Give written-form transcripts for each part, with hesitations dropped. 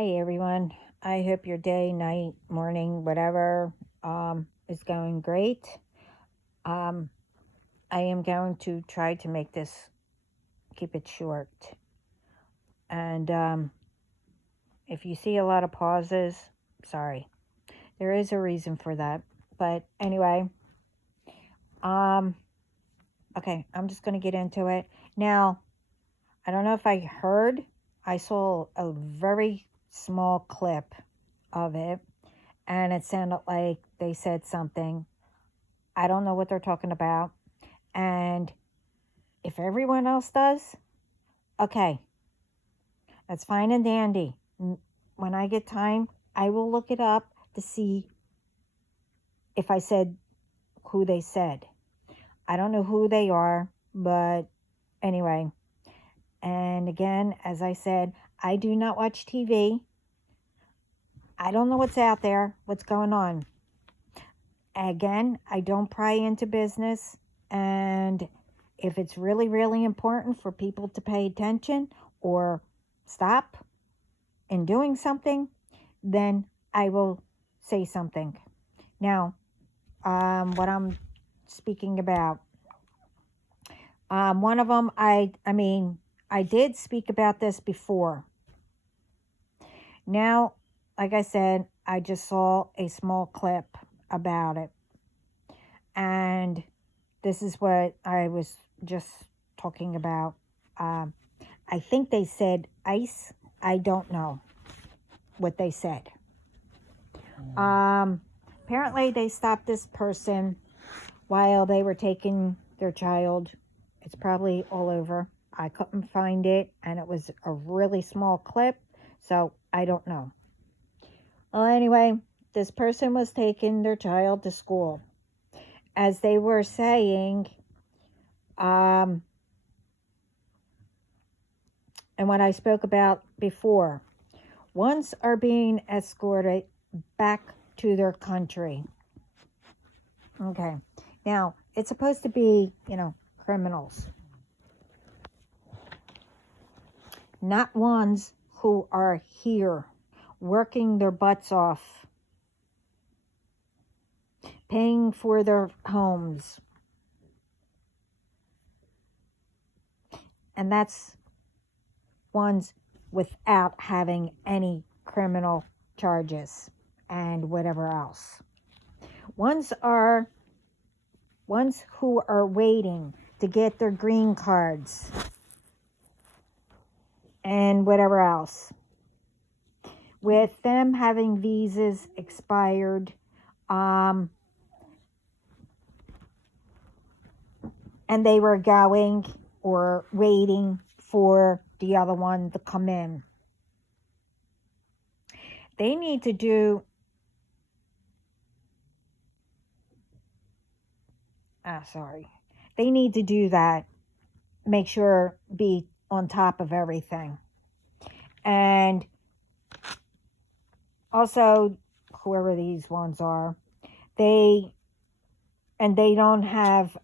Hi everyone. I hope your day, night, morning, whatever is going great. Um, I am going to try to make this keep it short. And if you see a lot of pauses, sorry. There is a reason for that. But anyway, um, okay, I'm just going to get into it. Now, I don't know if I saw a very small clip of it, and it sounded like they said something. I don't know what they're talking about. And if everyone else does, okay, that's fine and dandy. When I get time, I will look it up to see if I said who they said. I don't know who they are, but anyway. And again, as I said, I do not watch TV. I don't know what's out there, what's going on. Again, I don't pry into business. And if it's really, really important for people to pay attention or stop in doing something, then I will say something. Now, what I'm speaking about, one of them, I did speak about this before. Now, like I said, I just saw a small clip about it. And this is what I was just talking about. I think they said ice. I don't know what they said. Apparently, they stopped this person while they were taking their child. It's probably all over. I couldn't find it, and it was a really small clip, so I don't know. Well, anyway, this person was taking their child to school. As they were saying, and what I spoke about before, ones are being escorted back to their country. Okay. Now, it's supposed to be, criminals. Not ones who are here working their butts off, paying for their homes. And that's ones without having any criminal charges and whatever else. Ones who are waiting to get their green cards and whatever else. With them having visas expired, and they were going or waiting for the other one to come in. They need to do They need to do that. Make sure be on top of everything. And also, whoever these ones are, they don't have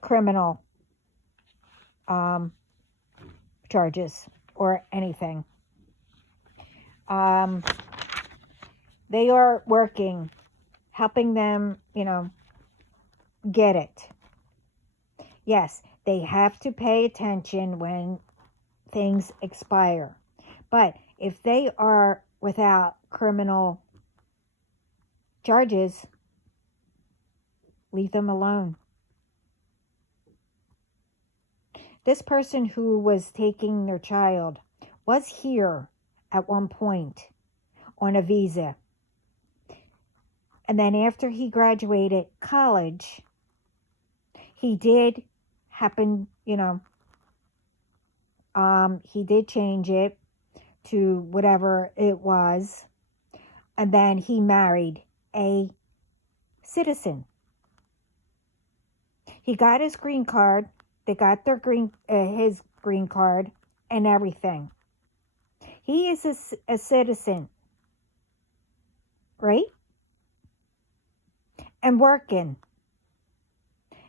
criminal charges or anything. They are working, helping them, get it. Yes, they have to pay attention when things expire. But if they are without criminal charges, leave them alone. This person who was taking their child was here at one point on a visa. And then after he graduated college, he did happen, he did change it to whatever it was. And then he married a citizen. He got his green card. They got their his green card and everything. He is a citizen, right? And working.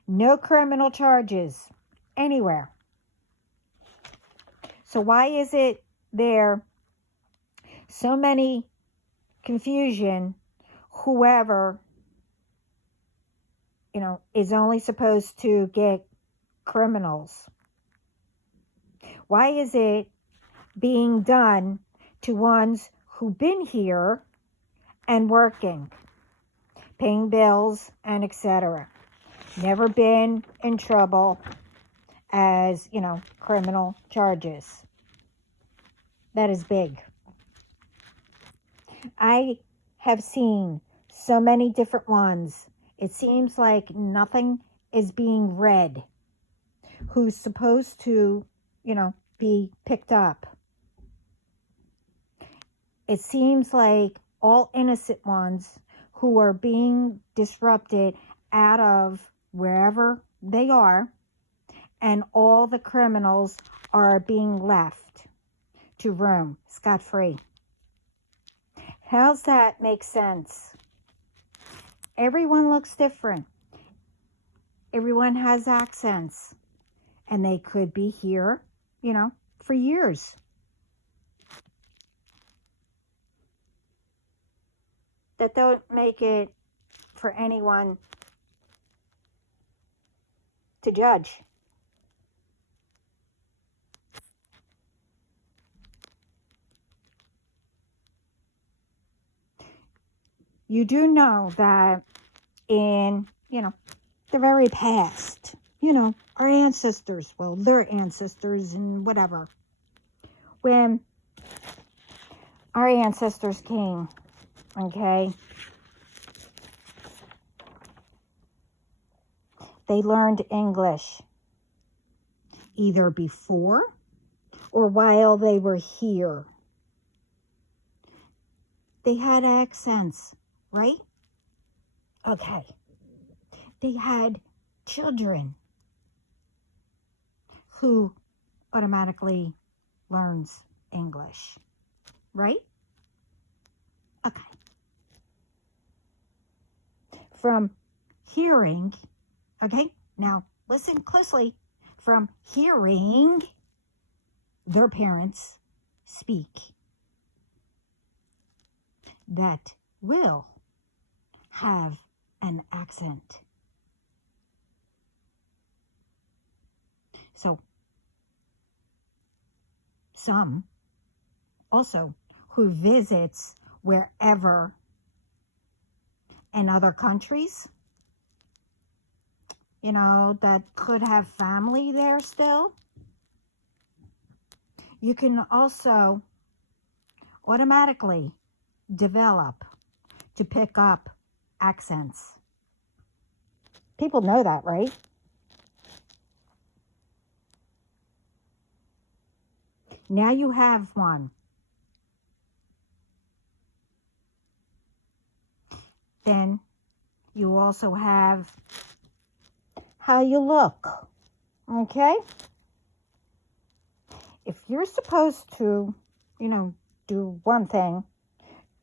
No criminal charges anywhere. So why is it there so many confusion, whoever, is only supposed to get criminals. Why is it being done to ones who've been here and working, paying bills and etc.? Never been in trouble as, criminal charges. That is big. I have seen so many different ones. It seems like nothing is being read. Who's supposed to, be picked up? It seems like all innocent ones who are being disrupted out of wherever they are, and all the criminals are being left to roam scot-free. How's that make sense? Everyone looks different. Everyone has accents. And they could be here, for years. That don't make it for anyone to judge. You do know that in, the very past, our ancestors, well, their ancestors and whatever, when our ancestors came, okay, they learned English either before or while they were here. They had accents, right? Okay. They had children who automatically learns English, right? Okay. From hearing, okay, now listen closely, from hearing their parents speak, that will have an accent. So, some also who visits wherever in other countries, that could have family there still, you can also automatically develop to pick up accents. People know that, right? Now you have one. Then you also have how you look, okay? If you're supposed to, do one thing,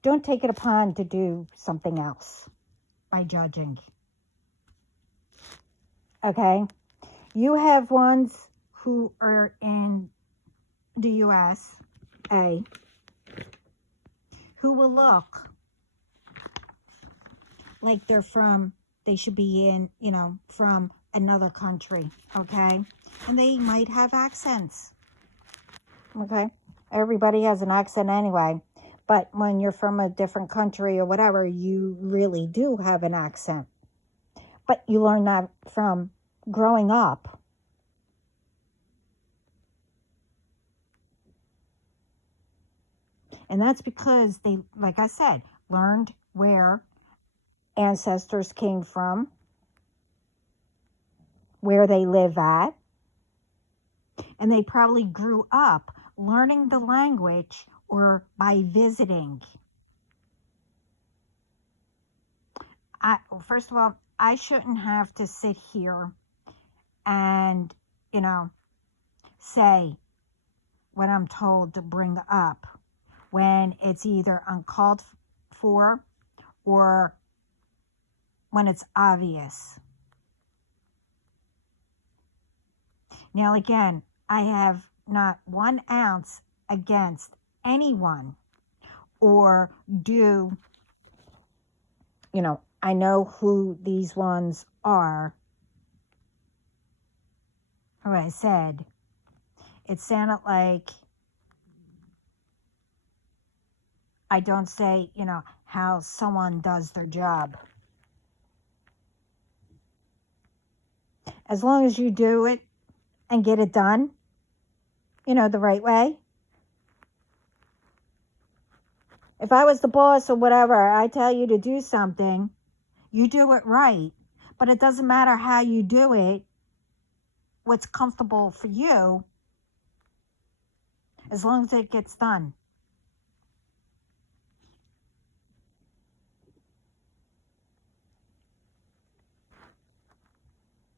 don't take it upon to do something else by judging. Okay? You have ones who are in the USA who will look like they should be in, from another country, okay? And they might have accents, okay? Everybody has an accent anyway. But when you're from a different country or whatever, you really do have an accent. But you learn that from growing up. And that's because they, like I said, learned where ancestors came from, where they live at. And they probably grew up learning the language or by visiting. First of all, I shouldn't have to sit here and, say what I'm told to bring up when it's either uncalled for or when it's obvious. Now, again, I have not 1 ounce against anyone or do, I know who these ones are. Who I said, it sounded like I don't say, how someone does their job. As long as you do it and get it done, the right way. If I was the boss or whatever, I tell you to do something, you do it right. But it doesn't matter how you do it, what's comfortable for you, as long as it gets done.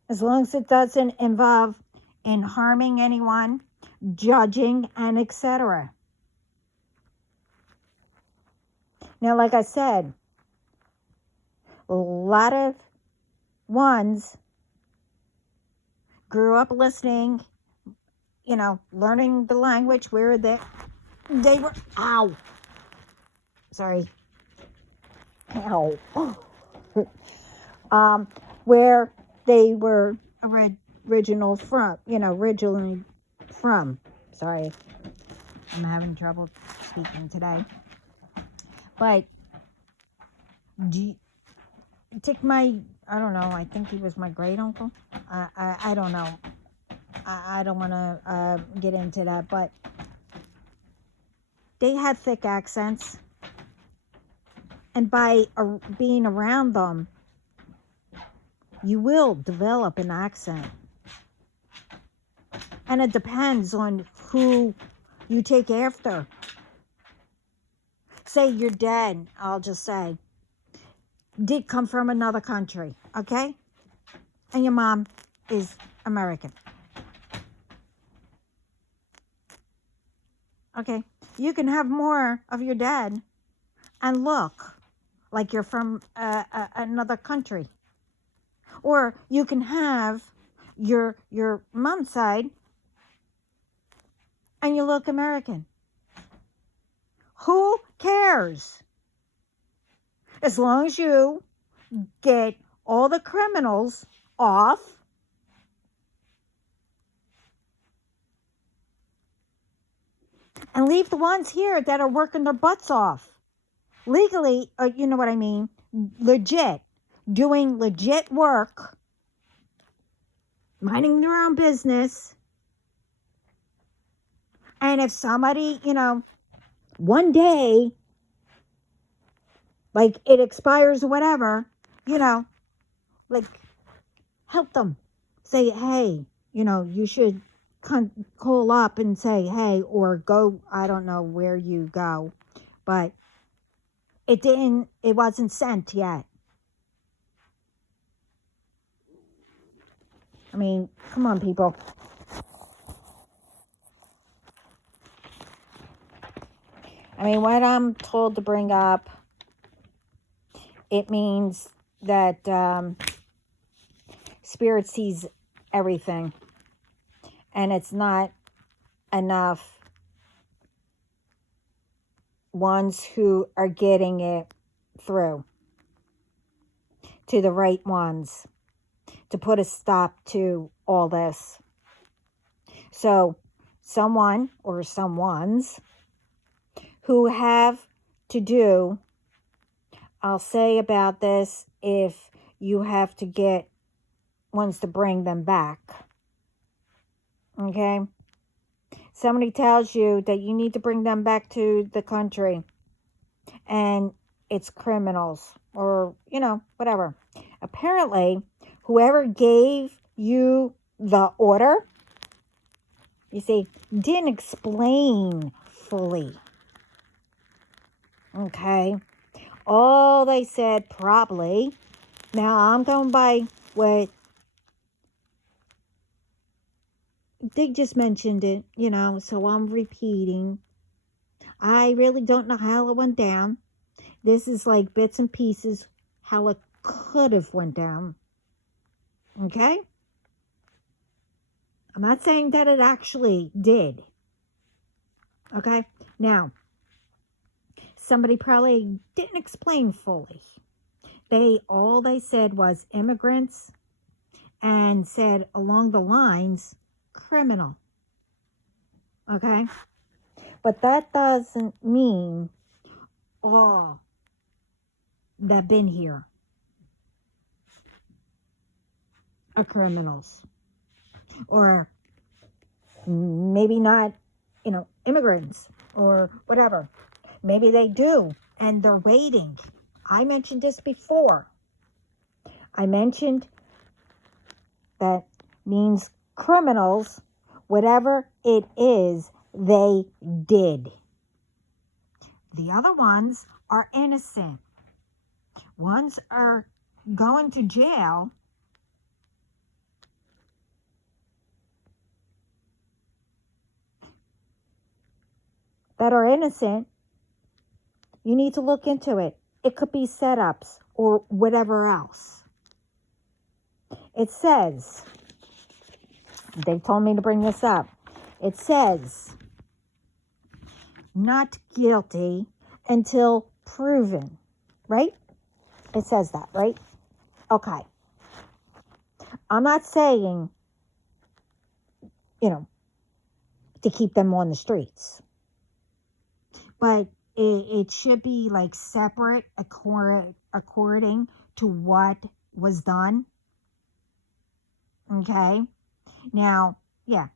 As long as it doesn't involve in harming anyone, judging, and etc. Now, like I said, a lot of ones grew up listening, learning the language where they were, ow, sorry, ow, where they were originally from, sorry, I'm having trouble speaking today, but take my, I don't know, I think he was my great uncle, I don't know, I don't want to get into that, but they had thick accents, and by being around them, you will develop an accent. And it depends on who you take after. Say your dad, I'll just say, did come from another country, okay? And your mom is American. Okay, you can have more of your dad and look like you're from another country. Or you can have your mom's side and you look American. Who cares? As long as you get all the criminals off, and leave the ones here that are working their butts off. Legally, you know what I mean, legit, doing legit work, minding their own business. And if somebody, one day, like it expires or whatever, like help them. Say, hey, you should call up and say, hey, or go, I don't know where you go, but it wasn't sent yet. I mean, come on, people. I mean, what I'm told to bring up, it means that Spirit sees everything. And it's not enough ones who are getting it through to the right ones to put a stop to all this. So someone or someones who have to do, I'll say about this, if you have to get ones to bring them back. Okay? Somebody tells you that you need to bring them back to the country and it's criminals or, whatever. Apparently, whoever gave you the order, you see, didn't explain fully. Okay? All they said probably, now I'm going by what they just mentioned it, so I'm repeating. I really don't know how it went down. This is like bits and pieces how it could have went down. Okay? I'm not saying that it actually did. Okay? Now, somebody probably didn't explain fully. All they said was immigrants and said along the lines criminal. Okay? But that doesn't mean all that been here are criminals. Or maybe not, immigrants or whatever. Maybe they do and they're waiting. I mentioned this before. I mentioned that means criminals, whatever it is they did. The other ones are innocent. Ones are going to jail that are innocent. You need to look into it. It could be setups or whatever else. It says, they told me to bring this up. It says, not guilty until proven, right? It says that, right? Okay. I'm not saying, to keep them on the streets. But it should be like separate according to what was done. Okay? Now, yeah,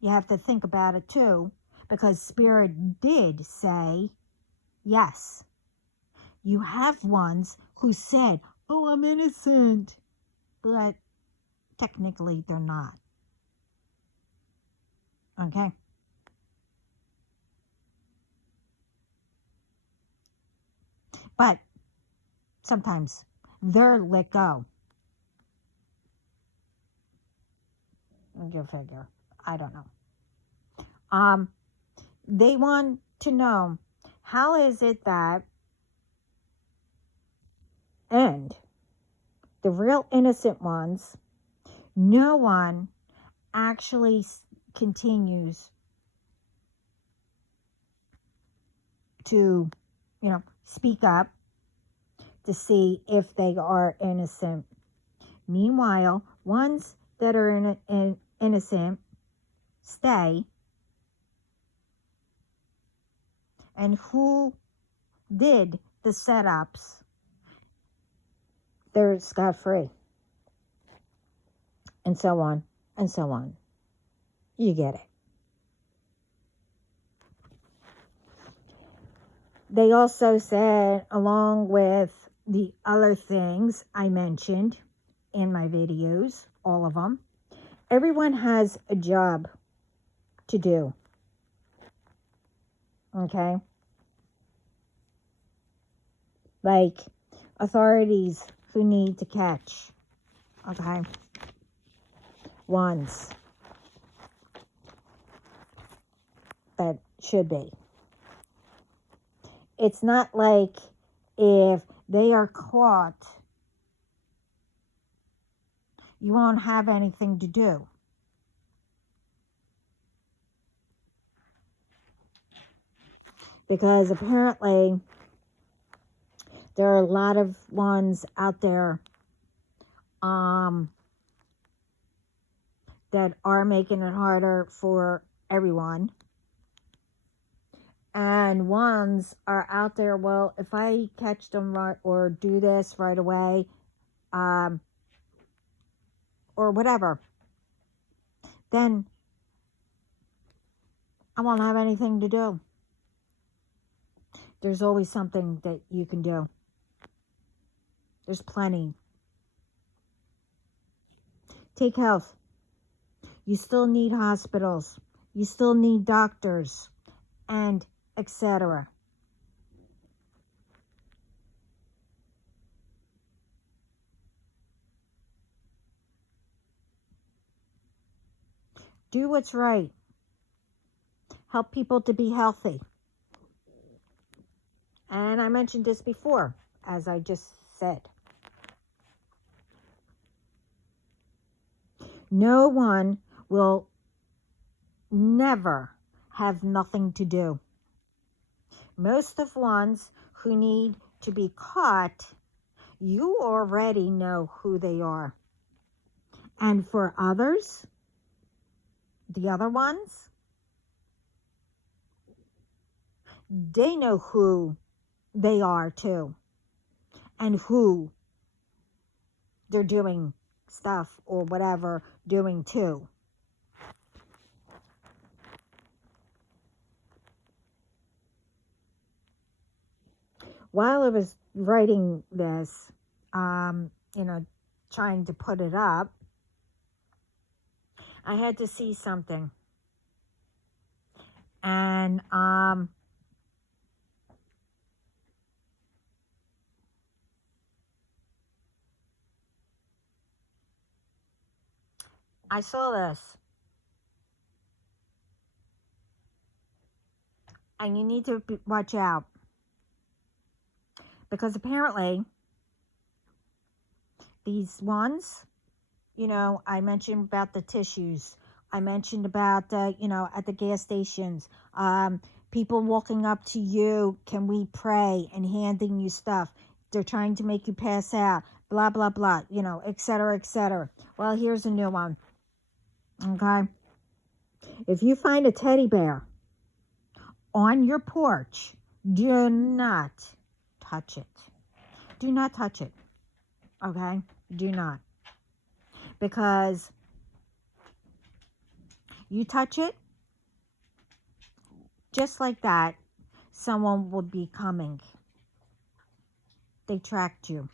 you have to think about it too, because Spirit did say, yes, you have ones who said, oh, I'm innocent, but technically they're not. Okay? But sometimes they're let go. Go figure. I don't know. They want to know, how is it that, and the real innocent ones, no one actually continues to, speak up to see if they are innocent. Meanwhile, ones that are innocent stay. And who did the setups, they're scot-free. And so on, and so on. You get it. They also said, along with the other things I mentioned in my videos, all of them, everyone has a job to do. Okay? Like authorities who need to catch. Okay? Ones that should be. It's not like if they are caught, you won't have anything to do. Because apparently there are a lot of ones out there that are making it harder for everyone. And ones are out there, well, if I catch them right or do this right away, or whatever, then I won't have anything to do. There's always something that you can do. There's plenty. Take health. You still need hospitals. You still need doctors, and etc. Do what's right. Help people to be healthy. And I mentioned this before, as I just said. No one will never have nothing to do. most of ones who need to be caught, you already know who they are. And for others, the other ones, they know who they are too, and who they're doing stuff or whatever doing too. While I was writing this, trying to put it up, I had to see something. And I saw this. And you need to watch out. Because apparently, these ones, I mentioned about the tissues. I mentioned about, at the gas stations, people walking up to you, can we pray, and handing you stuff. They're trying to make you pass out, blah, blah, blah, et cetera, et cetera. Well, here's a new one. Okay? If you find a teddy bear on your porch, do not touch it. Do not touch it. Okay? Do not. Because you touch it, just like that, someone will be coming. They tracked you.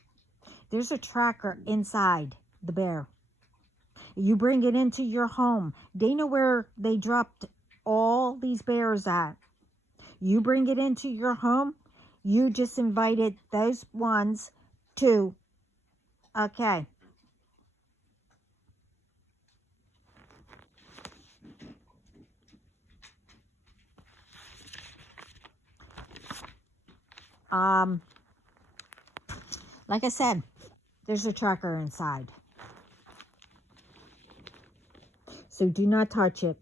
There's a tracker inside the bear. You bring it into your home. They know where they dropped all these bears at. You bring it into your home, you just invited those ones to, okay. Like I said, there's a tracker inside. So do not touch it.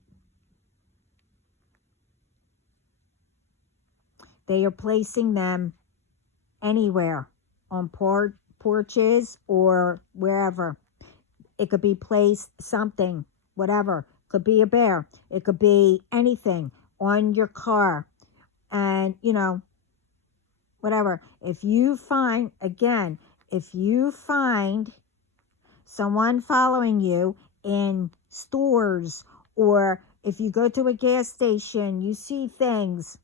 They are placing them anywhere, on porches or wherever. It could be placed something, whatever. Could be a bear. It could be anything on your car. And, whatever. If you find someone following you in stores, or if you go to a gas station, you see things,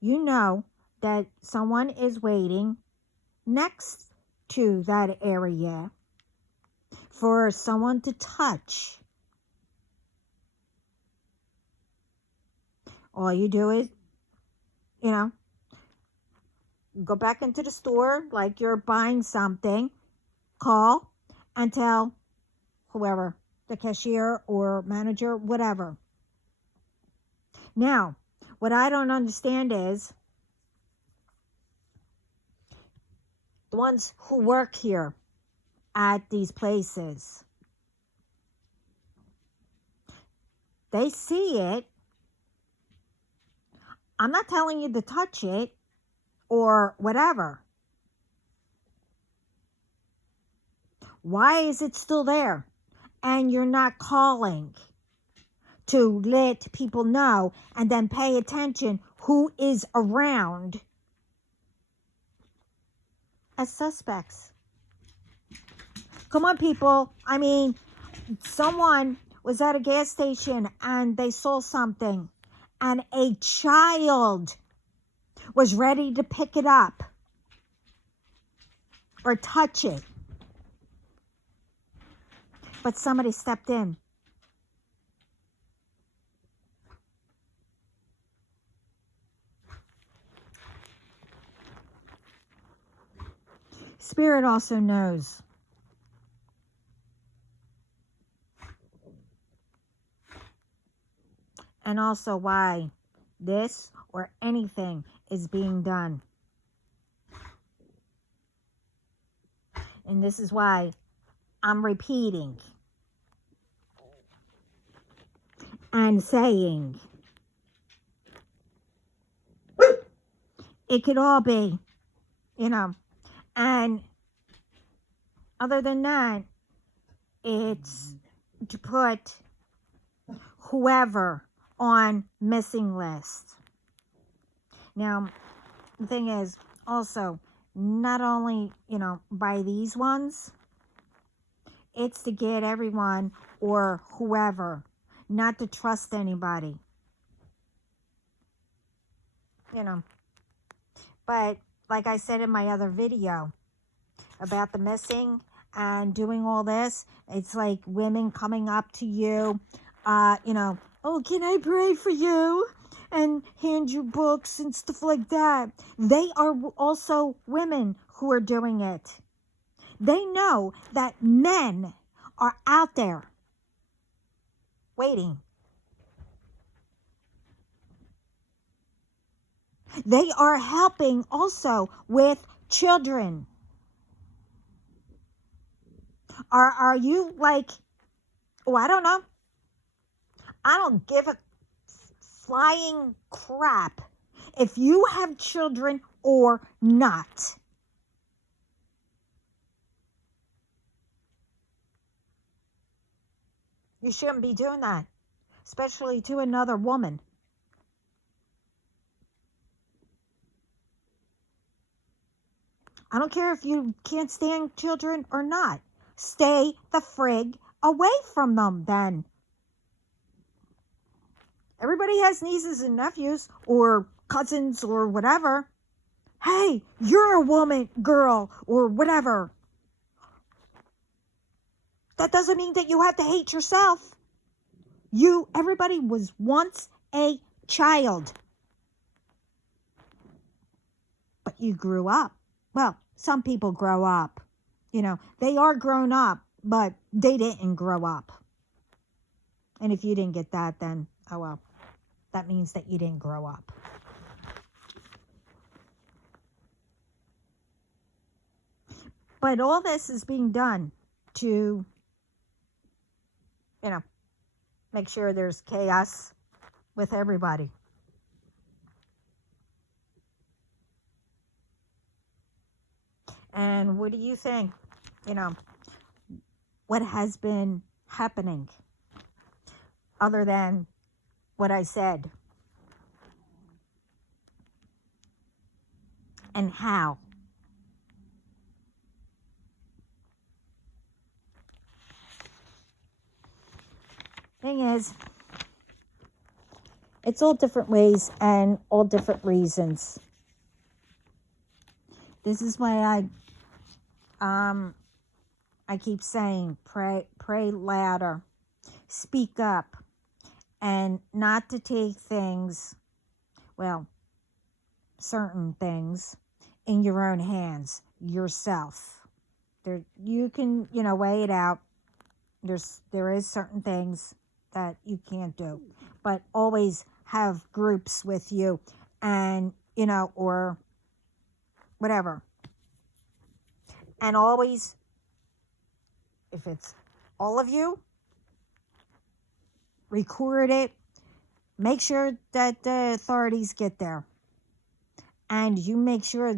you know that someone is waiting next to that area for someone to touch. All you do is, go back into the store like you're buying something, call and tell whoever, the cashier or manager, whatever. Now, what I don't understand is the ones who work here at these places. They see it. I'm not telling you to touch it or whatever. Why is it still there? And you're not calling to let people know and then pay attention who is around as suspects. Come on, people. I mean, someone was at a gas station and they saw something and a child was ready to pick it up or touch it. But somebody stepped in. Spirit also knows. And also why this or anything is being done. And this is why I'm repeating and saying It could all be, you know. And other than that, it's to put whoever on missing list. Now, the thing is, also, not only, by these ones, it's to get everyone or whoever not to trust anybody. But like I said in my other video about the missing and doing all this, it's like women coming up to you, oh, can I pray for you? And hand you books and stuff like that. They are also women who are doing it. They know that men are out there waiting. They are helping also with children. Are you like, oh, I don't know. I don't give a flying crap if you have children or not. You shouldn't be doing that, especially to another woman. I don't care if you can't stand children or not. Stay the frig away from them then. Everybody has nieces and nephews or cousins or whatever. Hey, you're a woman, girl, or whatever. That doesn't mean that you have to hate yourself. Everybody was once a child. But you grew up. Well, some people grow up. They are grown up, but they didn't grow up. And if you didn't get that, then, oh well, that means that you didn't grow up. But all this is being done to, make sure there's chaos with everybody. And what do you think? What has been happening other than what I said? And how? Thing is, it's all different ways and all different reasons. This is why I keep saying, pray louder, speak up, and not to take things, certain things, in your own hands, yourself. You can, weigh it out. There is certain things that you can't do, but always have groups with you, and or whatever. And always, if it's all of you, record it. Make sure that the authorities get there. And you make sure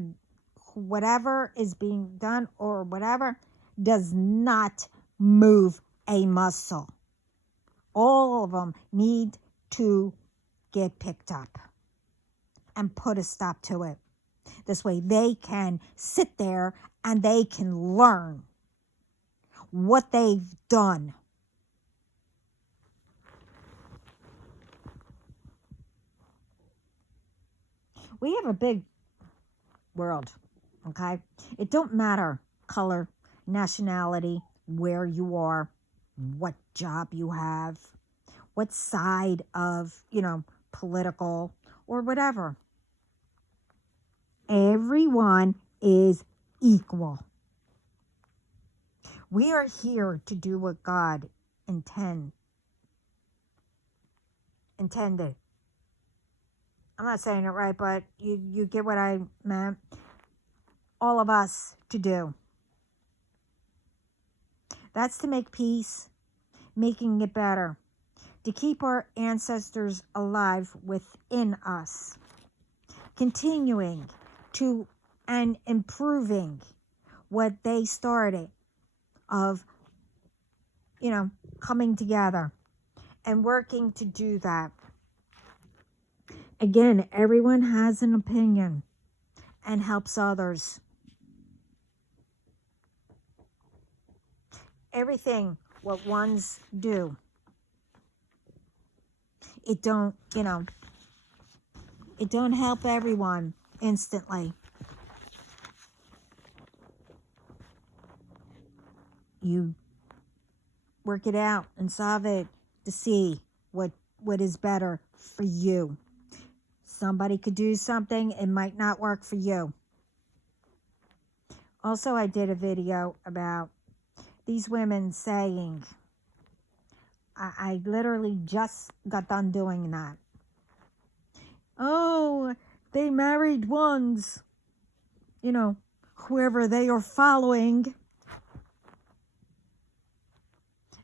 whatever is being done or whatever does not move a muscle. All of them need to get picked up and put a stop to it. This way they can sit there and they can learn what they've done. We have a big world, okay? It don't matter color, nationality, where you are, what job you have, what side of, political or whatever. Everyone is equal. We are here to do what God intended. I'm not saying it right, but you get what I meant. All of us to do. That's to make peace, making it better, to keep our ancestors alive within us, continuing to and improving what they started of, coming together and working to do that. Again, everyone has an opinion and helps others. Everything what ones do, it don't help everyone instantly. You work it out and solve it to see what is better for you. Somebody could do something, it might not work for you. Also, I did a video about these women saying, I literally just got done doing that. Oh, they married ones. Whoever they are following.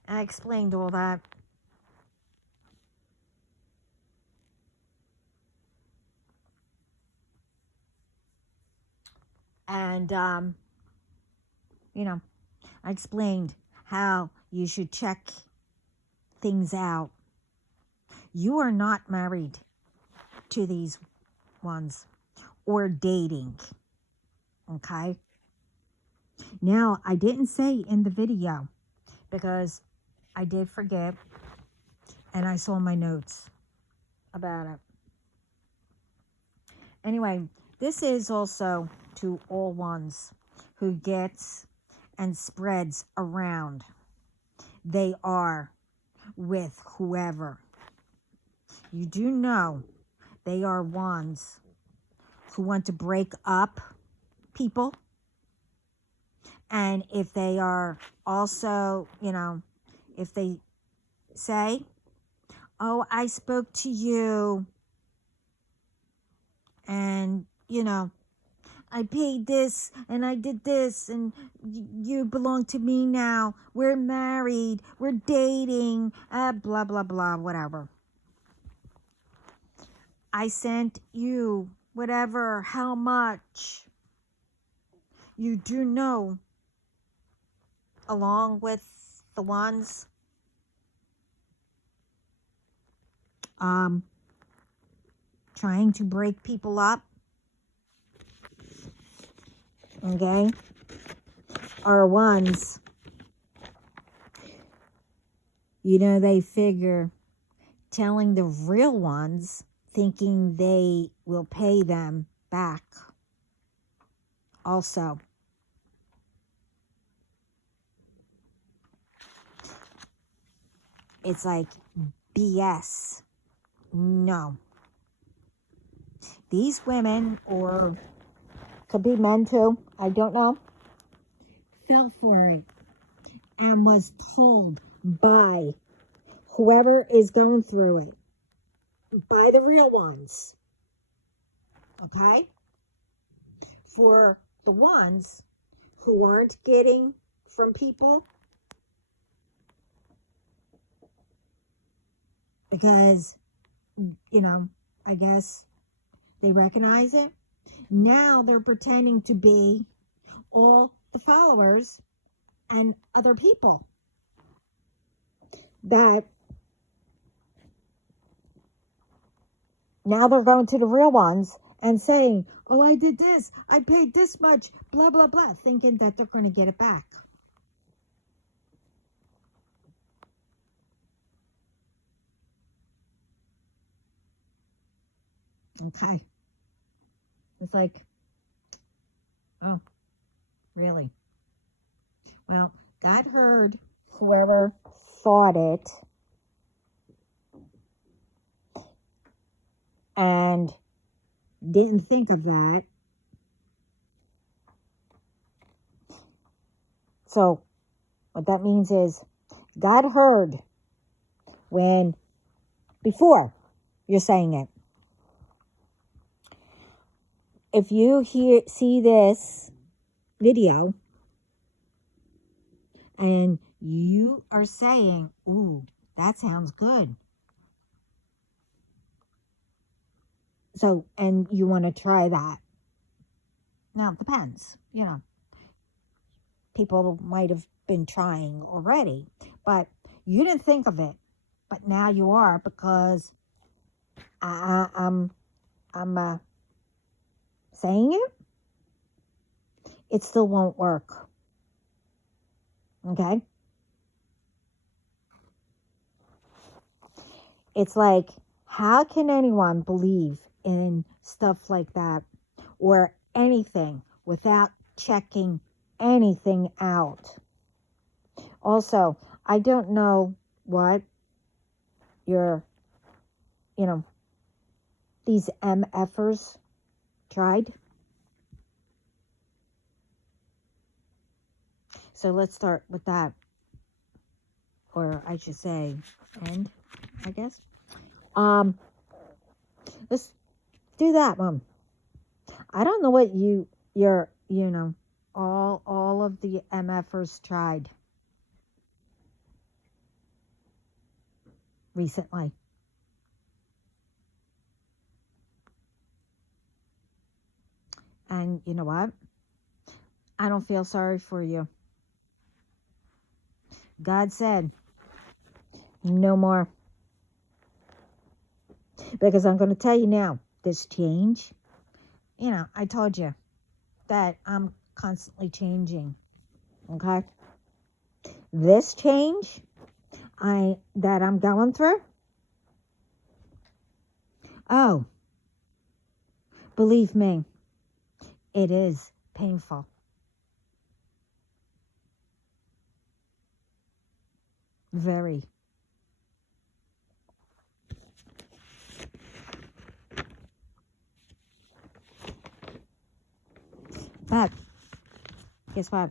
I explained all that. And, I explained how you should check things out. You are not married to these ones or dating. Okay? Now, I didn't say in the video because I did forget and I saw my notes about it. Anyway, this is also to all ones who gets and spreads around. They are with whoever. You do know they are ones who want to break up people. And if they are also, if they say, oh, I spoke to you and, I paid this and I did this and you belong to me now. We're married. We're dating. Blah, blah, blah, whatever. I sent you whatever, how much. You do know, along with the ones trying to break people up, okay, are ones, they figure telling the real ones, thinking they will pay them back also. It's like BS. No. These women, or could be men too, I don't know, fell for it and was told by whoever is going through it, by the real ones, okay? For the ones who aren't getting from people, because, I guess they recognize it. Now they're pretending to be all the followers and other people that now they're going to the real ones and saying, oh, I did this, I paid this much, blah, blah, blah, thinking that they're going to get it back. Okay. It's like, oh, really? Well, God heard whoever thought it and didn't think of that. So what that means is God heard before you're saying it. If you see this video and you are saying, ooh, that sounds good. So, and you want to try that. Now, it depends. People might have been trying already, but you didn't think of it. But now you are, because I'm saying it. It still won't work. Okay? It's like, how can anyone believe in stuff like that or anything without checking anything out? Also, I don't know what your, these MFers tried. So let's start with that. Or I should say, end, I guess. Let's do that, Mom. I don't know what all of the MFers tried recently. And you know what? I don't feel sorry for you. God said, no more. Because I'm going to tell you now, this change, I told you that I'm constantly changing. Okay? This change that I'm going through, oh, believe me, it is painful. Very. But guess what?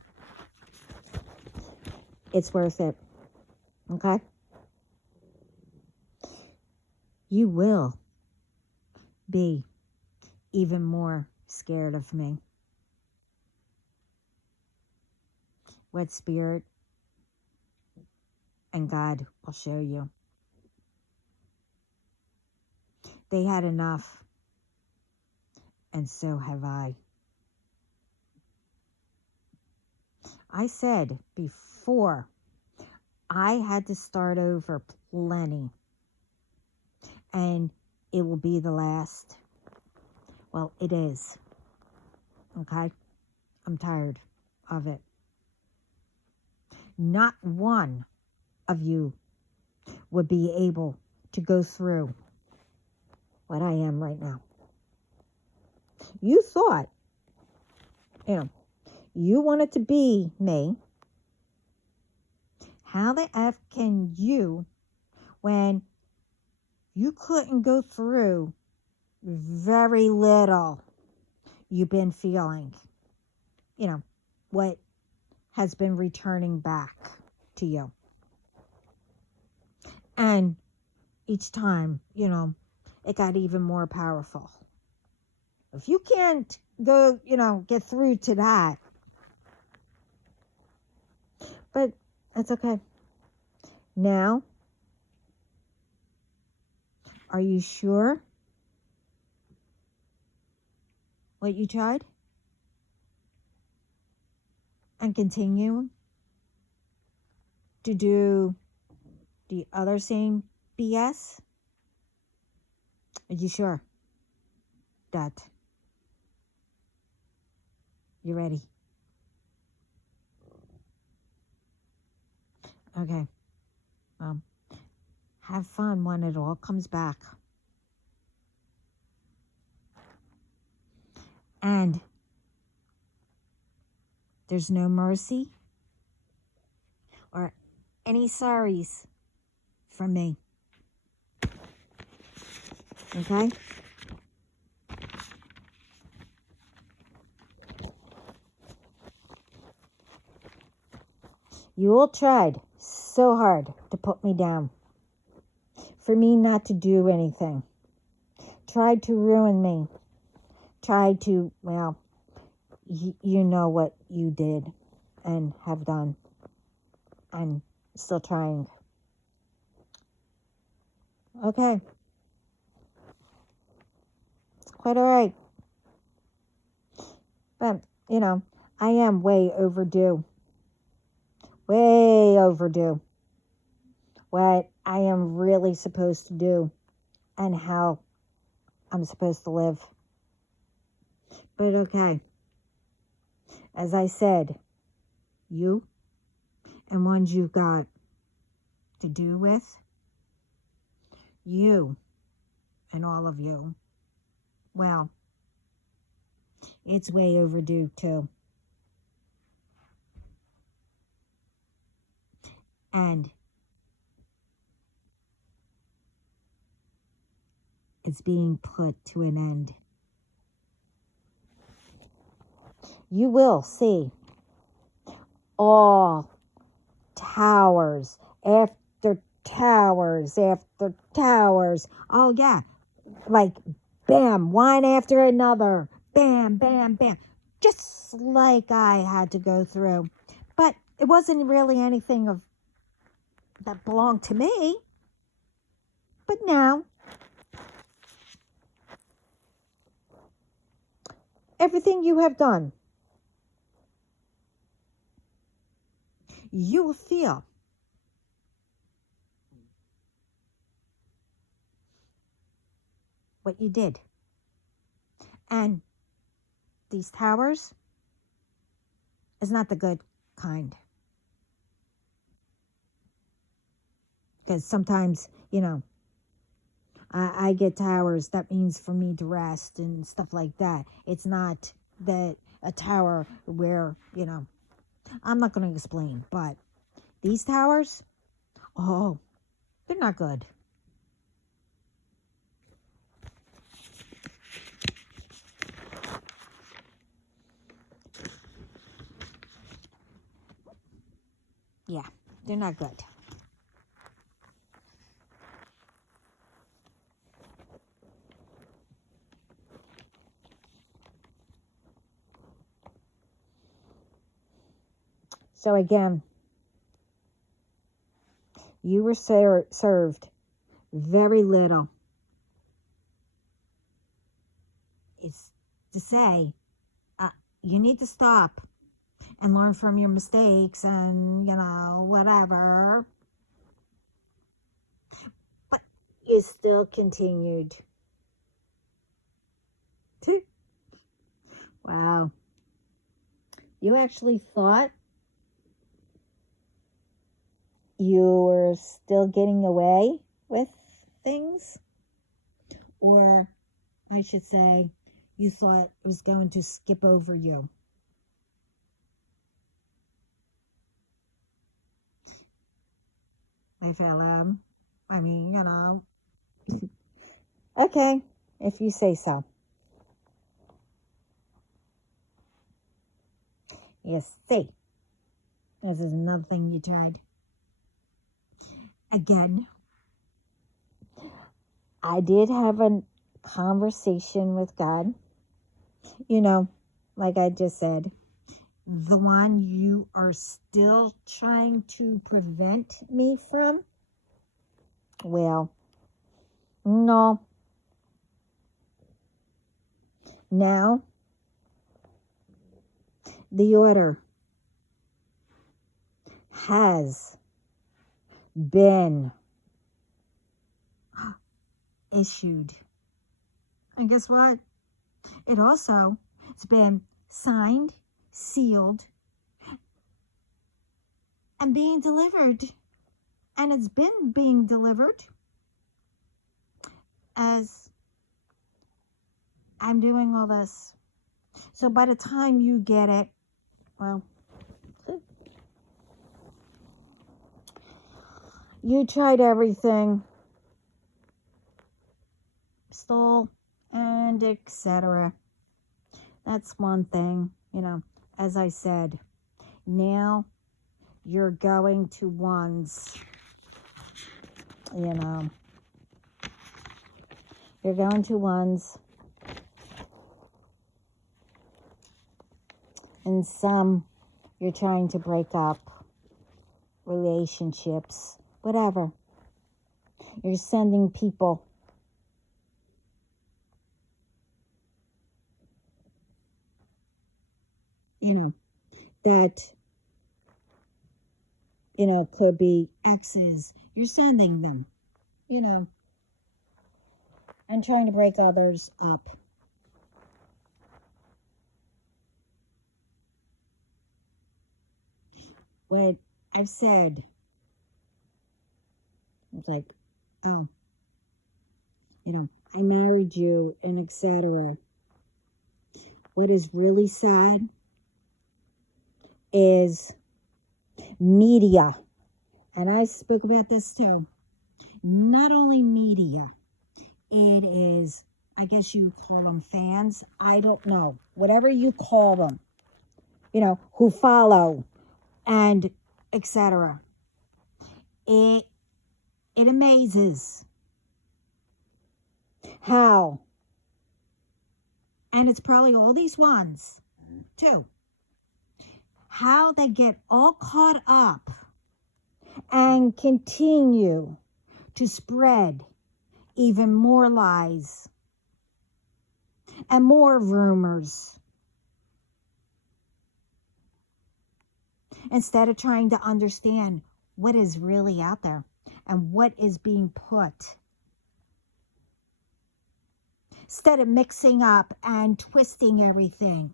It's worth it. Okay? You will be even more scared of me. What spirit and God will show you. They had enough, and so have I. I said before, I had to start over plenty, and it will be the last. Well, it is. Okay? I'm tired of it. Not one of you would be able to go through what I am right now. You thought, you wanted to be me. How the F can you, when you couldn't go through very little you've been feeling, what has been returning back to you? And each time, it got even more powerful. If you can't go, get through to that, but that's okay. Now, are you sure what you tried? And continue to do the other same BS? Are you sure that you're ready? Okay. Have fun when it all comes back. And there's no mercy or any sorries from me. Okay? You all tried so hard to put me down, for me not to do anything. Tried to ruin me. Tried to, well, you know what you did and have done. And still trying. Okay. It's quite all right. But, I am way overdue. Way overdue. What I am really supposed to do and how I'm supposed to live. But okay, as I said, you and ones you've got to do with, you and all of you, well, it's way overdue too. And it's being put to an end. You will see all towers after towers after towers. Oh, yeah. Like, bam, one after another. Bam, bam, bam. Just like I had to go through. But it wasn't really anything of that belonged to me. But now, everything you have done, you will feel what you did. And these towers is not the good kind. Because sometimes, I get towers. That means for me to rest and stuff like that. It's not that a tower where, I'm not going to explain. But these towers, oh, they're not good. Yeah, they're not good. So again, you were served very little. It's to say, you need to stop and learn from your mistakes and, whatever. But you still continued. Wow. You actually thought you were still getting away with things? Or I should say, you thought it was going to skip over you. FLM. I mean, Okay, if you say so. Yes, see. This is another thing you tried. Again, I did have a conversation with God. Like I just said, the one you are still trying to prevent me from? Well, no. Now, the order has been issued. And guess what? It also has been signed, sealed, and being delivered. And it's been being delivered as I'm doing all this. So by the time you get it, well, you tried everything, stole, and etc. That's one thing, as I said. Now you're going to ones, You're going to ones. And some you're trying to break up relationships, whatever. You're sending people. that, could be exes. You're sending them, and trying to break others up. What I've said, it's like, oh, I married you, and etc. What is really sad is media. And I spoke about this too. Not only media, it is, I guess you call them fans. I don't know. Whatever you call them, who follow and etc. It amazes how, and it's probably all these ones too, how they get all caught up and continue to spread even more lies and more rumors instead of trying to understand what is really out there and what is being put. Instead of mixing up and twisting everything.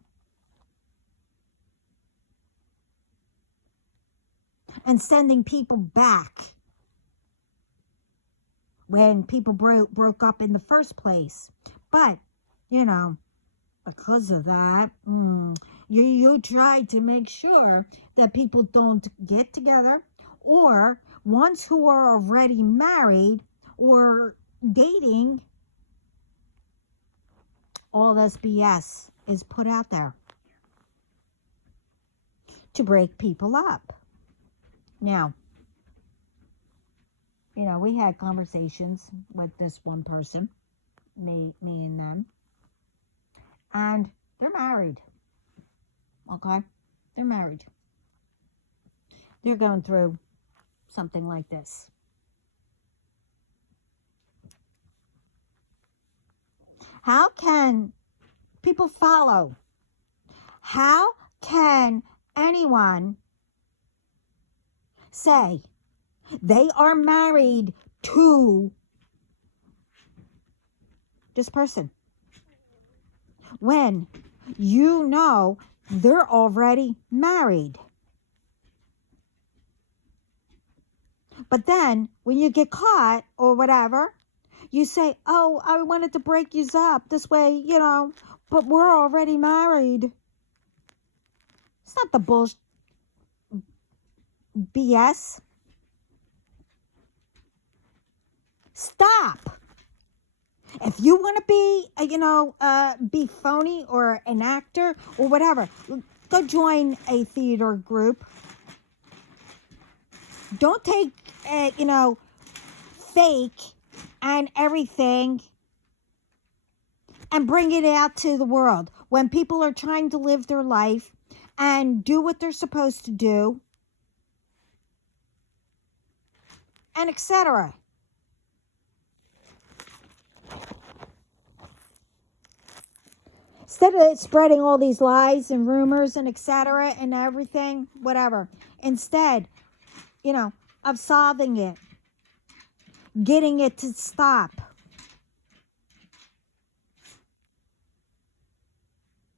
And sending people back when people broke up in the first place. But, because of that, you try to make sure that people don't get together, or ones who are already married or dating, all this BS is put out there to break people up. Now, we had conversations with this one person, me and them, and they're married. Okay? They're married. They're going through something like this. How can people follow? How can anyone say they are married to this person when they're already married? But then when you get caught or whatever, you say, oh, I wanted to break you up this way, but we're already married. It's not the bullshit BS. Stop. If you want to be phony or an actor or whatever, go join a theater group. Don't take, fake and everything and bring it out to the world when people are trying to live their life and do what they're supposed to do and etc. Instead of spreading all these lies and rumors and etc. and everything, whatever, instead, of solving it, getting it to stop.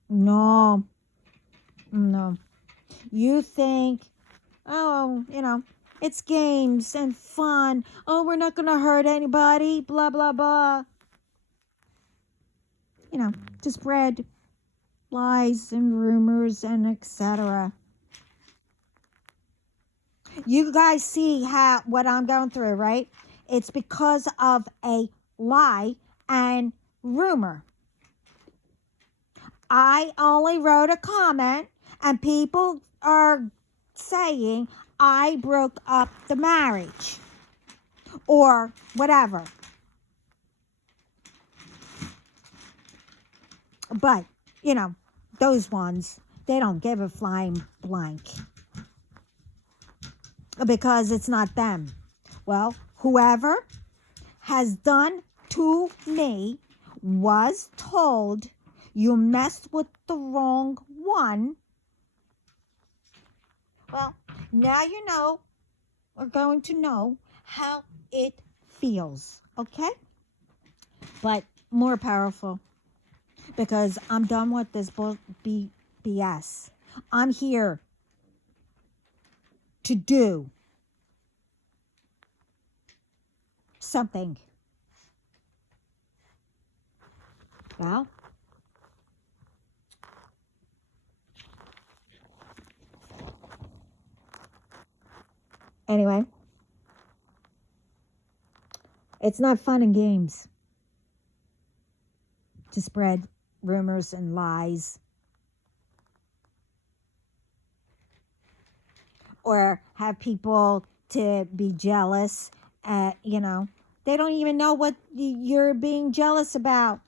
No. You think, oh, it's games and fun. Oh, we're not going to hurt anybody, blah, blah, blah. To spread lies and rumors and etc. You guys see what I'm going through, right? It's because of a lie and rumor. I only wrote a comment and people are saying I broke up the marriage or whatever. But, those ones, they don't give a flying blank because it's not them. Well, whoever has done to me was told you messed with the wrong one Well, now you know, or going to know how it feels, okay? But more powerful, because I'm done with this BS. I'm here to do something. Well, anyway, it's not fun and games to spread rumors and lies or have people to be jealous. They don't even know what you're being jealous about.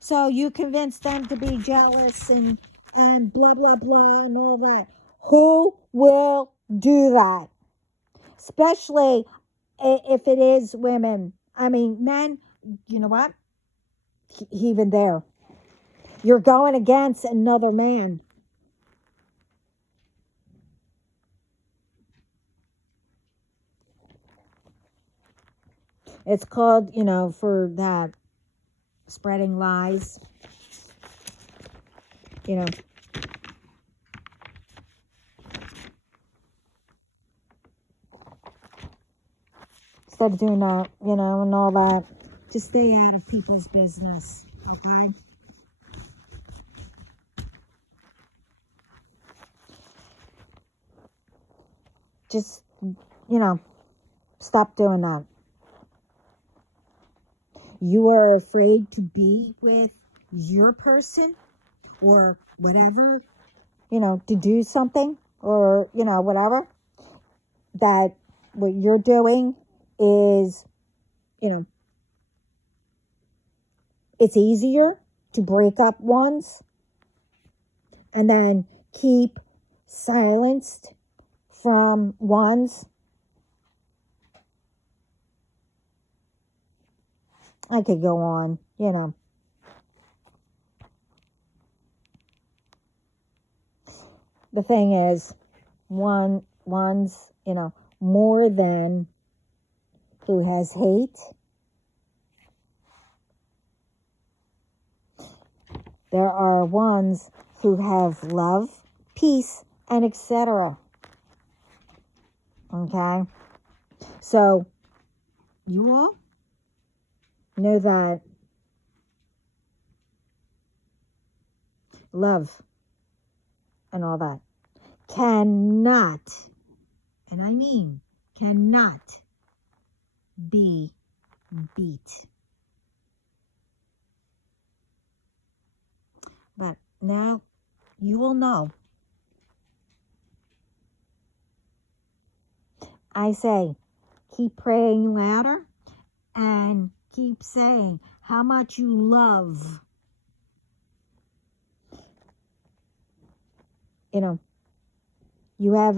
So you convince them to be jealous and blah, blah, blah, and all that. Who will do that? Especially if it is women. I mean, men, you know what? Even there. You're going against another man. It's called, for that, spreading lies. Instead of doing that, and all that, just stay out of people's business, okay? Just, stop doing that. You are afraid to be with your person or whatever, to do something or, whatever, that what you're doing is, it's easier to break up ones and then keep silenced from ones. I could go on, The thing is, one's, more than who has hate. There are ones who have love, peace, and etc. Okay? So, you all know that love and all that cannot, and I mean cannot, be beat. But now you will know. I say, keep praying louder and keep saying how much you love. You have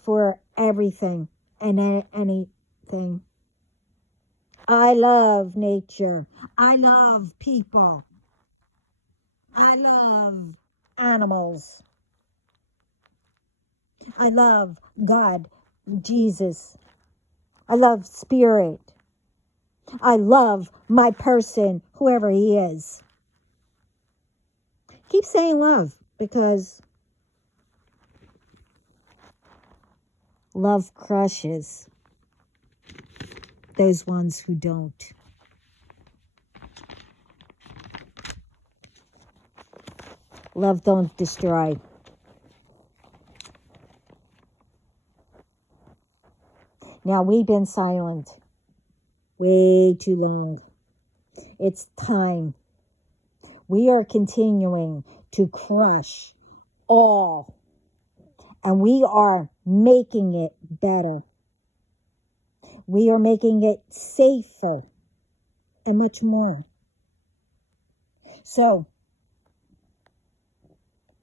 for everything and anything. I love nature. I love people. I love animals. I love God, Jesus. I love spirit. I love my person, whoever he is. Keep saying love, because love crushes those ones who don't. Love don't destroy. Now, we've been silent way too long. It's time. We are continuing to crush all, and we are making it better. We are making it safer and much more. So,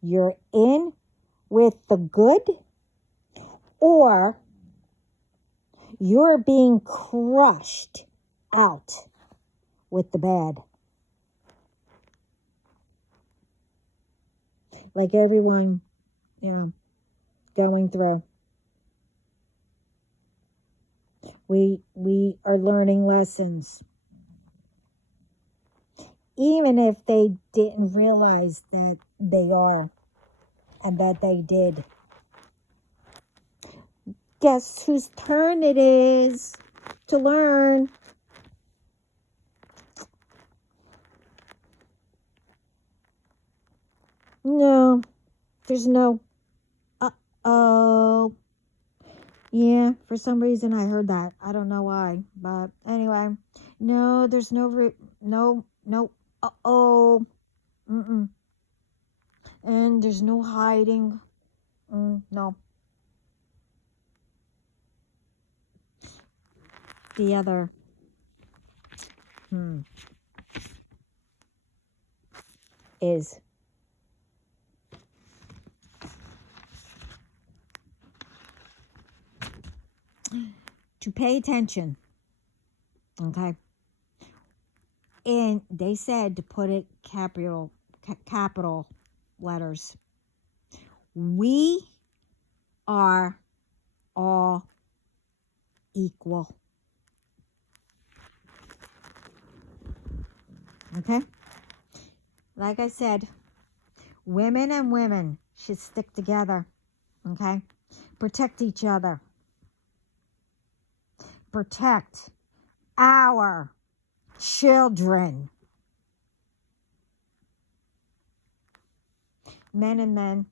you're in with the good, or you're being crushed out with the bad. Like everyone, going through. We are learning lessons. Even if they didn't realize that they are and that they did. Guess whose turn it is to learn? No, there's no uh-oh. Yeah, for some reason I heard that. I don't know why, but anyway. No, there's no, uh-oh. Mm-mm. And there's no hiding. No. The other. Is to pay attention. Okay. And they said to put it capital letters. We are all equal. Okay? Like I said, women and women should stick together. Okay? Protect each other. Protect our children. Men and men,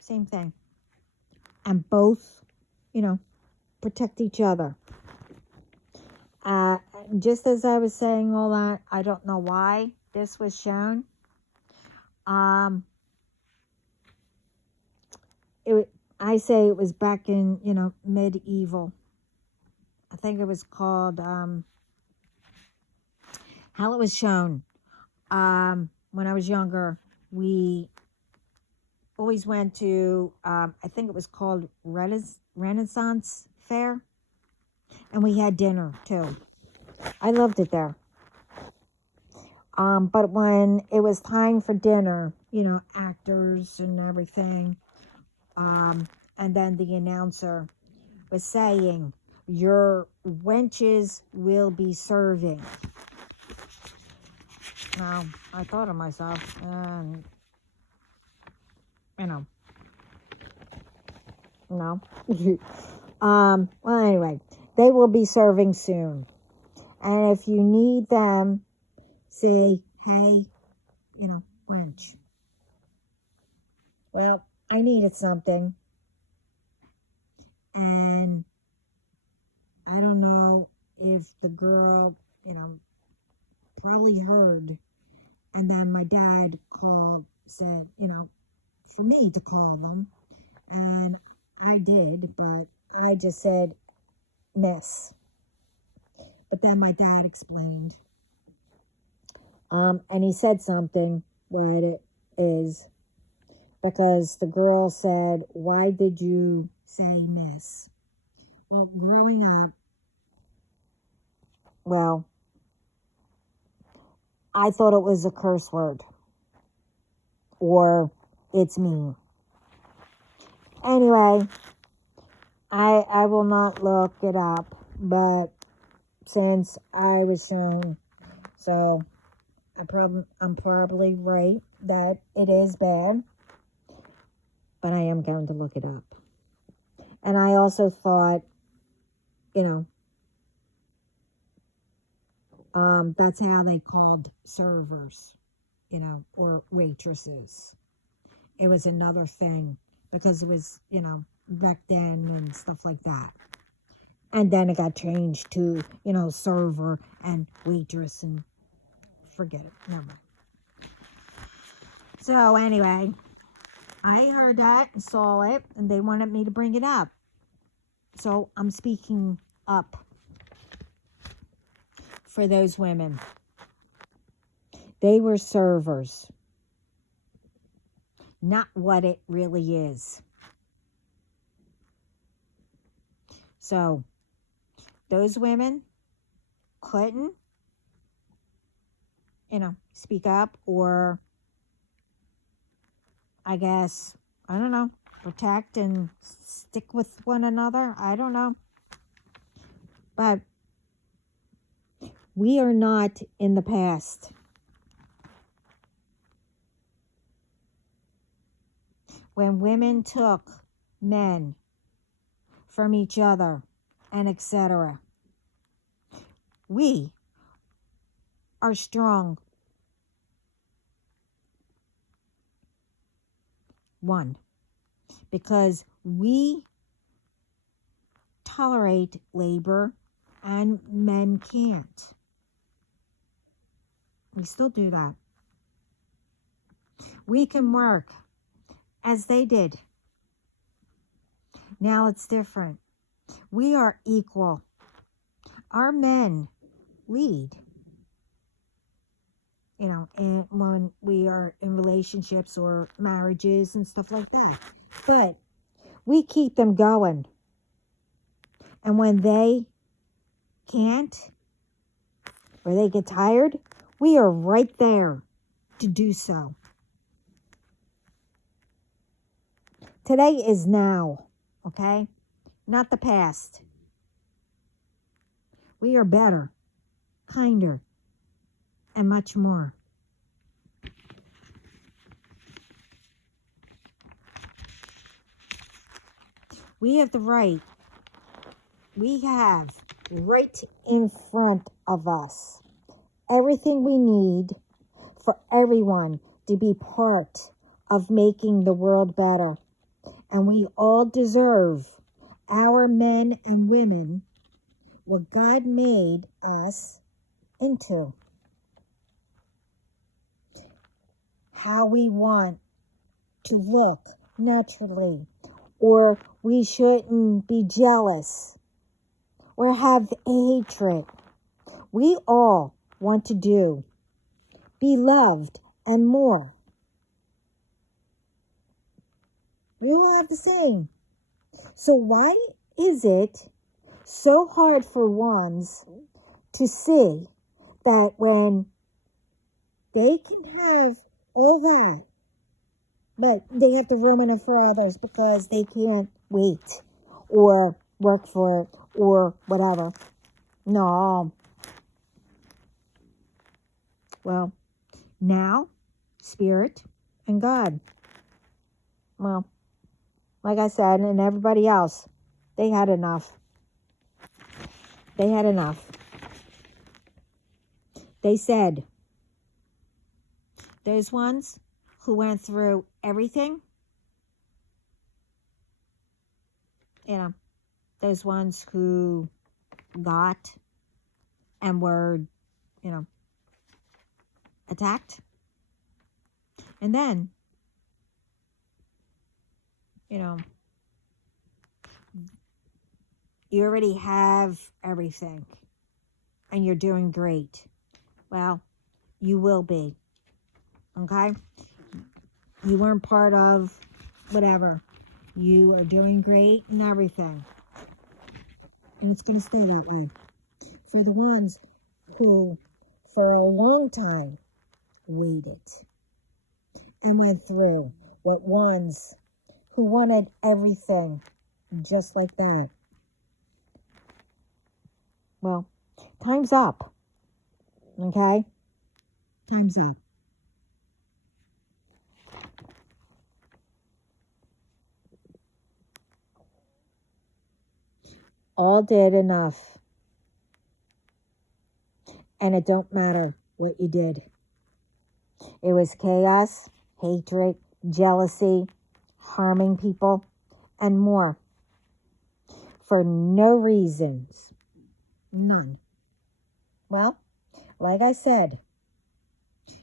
same thing. And both, protect each other. Just as I was saying all that, I don't know why this was shown. I say it was back in, medieval. I think it was called, how it was shown. When I was younger, we always went to, I think it was called Renaissance Fair. And we had dinner, too. I loved it there. But when it was time for dinner, actors and everything, and then the announcer was saying, your wenches will be serving. Now, I thought of myself, and, no. Well, anyway, they will be serving soon. And if you need them, say, hey, wench. Well, I needed something. And I don't know if the girl, probably heard. And then my dad said, for me to call them. And I did, but I just said, miss. But then my dad explained. And he said something, what it is. Because the girl said, why did you say miss? Well, growing up, I thought it was a curse word. Or it's mean. Anyway, I will not look it up. But since I was shown, so I'm probably right that it is bad. But I am going to look it up. And I also thought, that's how they called servers, or waitresses. It was another thing because it was, back then and stuff like that. And then it got changed to, server and waitress and forget it. Never mind. So anyway, I heard that and saw it, and they wanted me to bring it up. So I'm speaking up for those women. They were servers, not what it really is. So those women couldn't, speak up, or I guess, I don't know, protect and stick with one another. I don't know. But we are not in the past. When women took men from each other and etc. We are strong. One, because we tolerate labor and men can't. We still do that. We can work as they did. Now it's different. We are equal. Our men lead. You know, and when we are in relationships or marriages and stuff like that. But we keep them going. And when they can't, or they get tired, we are right there to do so. Today is now, okay? Not the past. We are better, kinder, and much more. We have the right. We have right in front of us everything we need for everyone to be part of making the world better. And we all deserve, our men and women, what God made us into. How we want to look naturally, or we shouldn't be jealous or have hatred. We all want to do, be loved, and more. We all have the same. So why is it so hard for ones to see that when they can have all that, but they have to ruin it for others because they can't wait or work for it or whatever? No. Well, now, Spirit and God. Well, like I said, and everybody else, they had enough. They had enough. They said, those ones who went through everything, you know, those ones who got and were, you know, attacked. And then, you know, you already have everything and you're doing great. Well, you will be. Okay? You weren't part of whatever. You are doing great and everything. And it's going to stay that way. For the ones who, for a long time, waited and went through what ones who wanted everything just like that. Well, time's up. Okay? Time's up. All did enough. And it don't matter what you did. It was chaos, hatred, jealousy, harming people, and more. For no reasons. None. Well, like I said,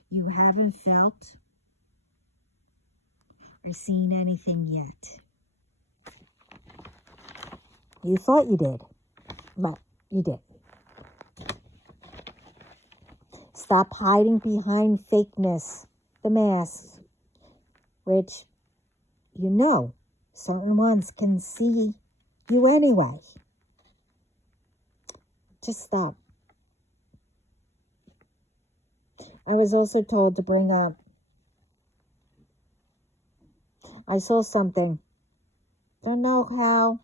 you haven't felt or seen anything yet. You thought you did. Well, you did. Stop hiding behind fakeness, the masks, which, you know, certain ones can see you anyway. Just stop. I was also told to bring up, I saw something Don't know how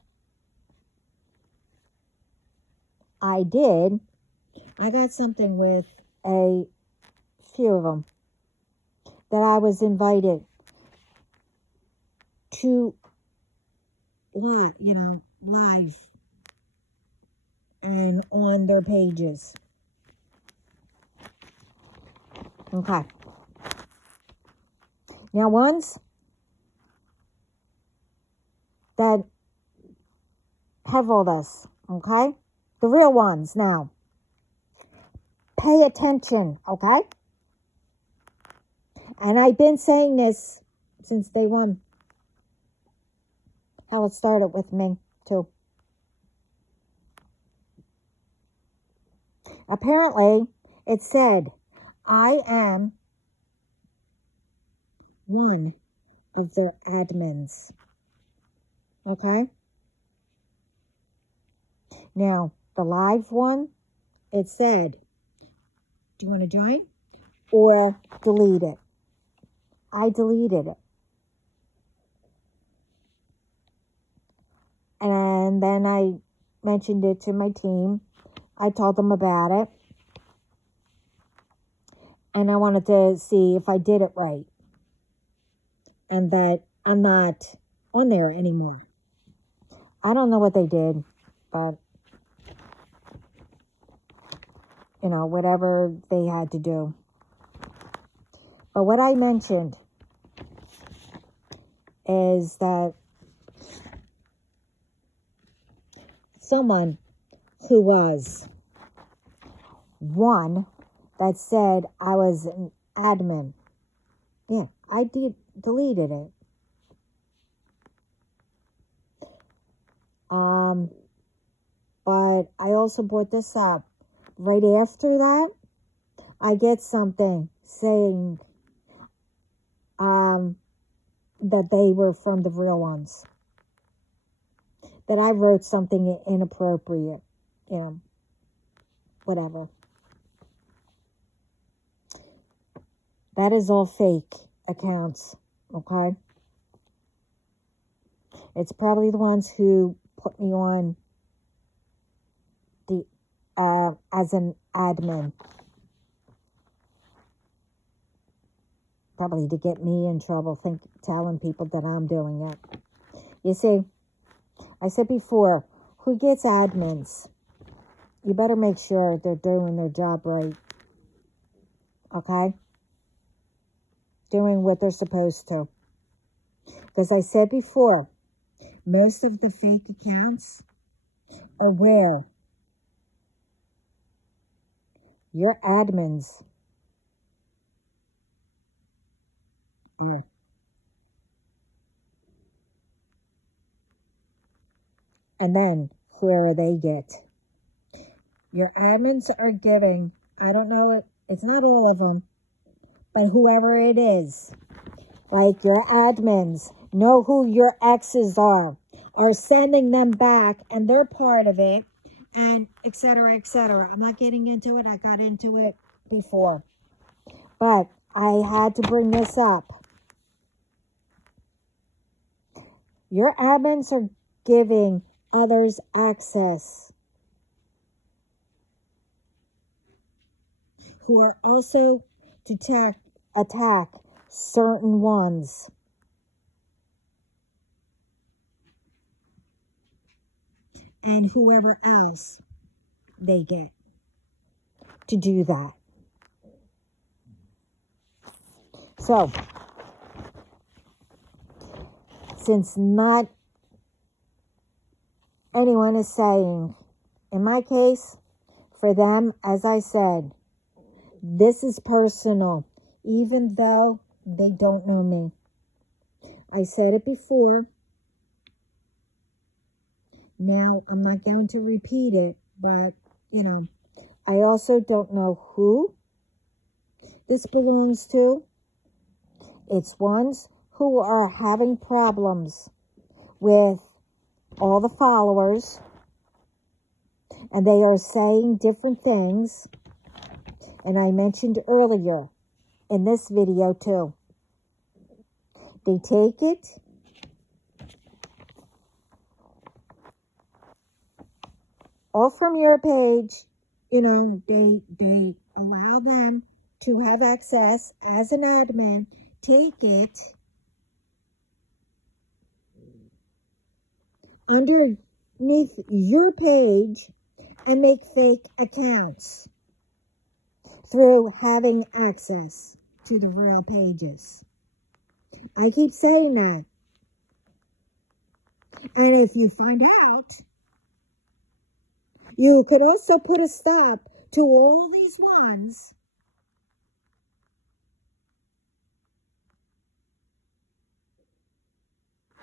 I did. I got something with a few of them that I was invited to, live and on their pages. Okay. Now, ones that have all this, okay? The real ones now. Pay attention, okay? And I've been saying this since day one. How it started with me, too. Apparently, it said, I am one of their admins. Okay? Now, the live one, it said, do you want to join? Or delete it. I deleted it. And then I mentioned it to my team. I told them about it. And I wanted to see if I did it right. And that I'm not on there anymore. I don't know what they did, but, whatever they had to do. But what I mentioned is that someone who was one that said I was an admin. Yeah, I deleted it. But I also brought this up. Right after that, I get something saying that they were from the real ones. That I wrote something inappropriate. Whatever. That is all fake accounts, okay? It's probably the ones who put me on the as an admin. Probably to get me in trouble, telling people that I'm doing it. You see, I said before, who gets admins? You better make sure they're doing their job right. Okay? Doing what they're supposed to. Because I said before, most of the fake accounts are where your admins are. And then whoever they get. Your admins are giving, I don't know, it's not all of them, but whoever it is, like your admins, know who your exes are sending them back, and they're part of it, and etc., etc. I'm not getting into it. I got into it before. But I had to bring this up. Your admins are giving others access who are also to attack certain ones. And whoever else they get to do that. So, since not anyone is saying, in my case, for them, as I said, this is personal, even though they don't know me. I said it before. Now, I'm not going to repeat it, but, I also don't know who this belongs to. It's ones who are having problems with all the followers, and they are saying different things. And I mentioned earlier in this video too. They take it all from your page. They allow them to have access as an admin, take it underneath your page and make fake accounts through having access to the real pages. I keep saying that. And if you find out, you could also put a stop to all these ones